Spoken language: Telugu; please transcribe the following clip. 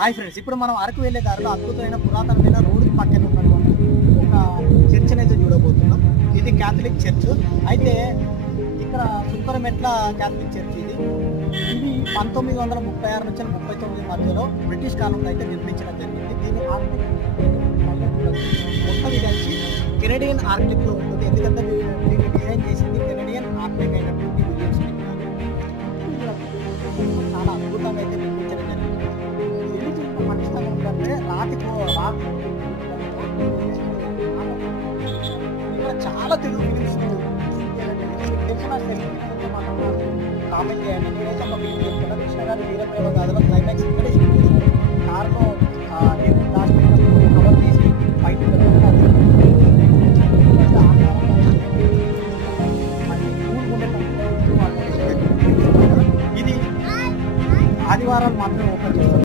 హాయ్ ఫ్రెండ్స్, ఇప్పుడు మనం అరకు వెళ్ళే దారిలో అద్భుతమైన పురాతనమైన రోడ్డు పక్కన ఉన్నటువంటి ఒక చర్చిని అయితే చూడబోతున్నాం. ఇది క్యాథలిక్ చర్చ్. అయితే ఇక్కడ సుంకరమెట్ల క్యాథలిక్ చర్చ్ ఇది 1936 నుంచి 39 మధ్యలో బ్రిటిష్ కాలంలో అయితే నిర్మించడం జరిగింది. దీని మొత్తం ఇది వచ్చి కెనడియన్ ఆర్కిటెక్ట్లో ఉంటుంది. ఎందుకంటే దీన్ని డిజైన్ చేసింది కెనడియన్ ఆర్కిటెక్ట్ అయినటువంటి విలియం స్మిత్ గారు. చాలా అద్భుతంగా అయితే నిర్మించడం జరిగింది. పక్షంగా ఏంటంటే ఇక్కడ చాలా తెలుగు ఫిలిమ్స్ తెలిసిన కామెంట్ చేయండి. నేనైతే ఒక వీడియో చెప్తున్నా. కృష్ణ గారి వీరప్రేమ గాథలో క్లైమాక్స్ ఇక్కడే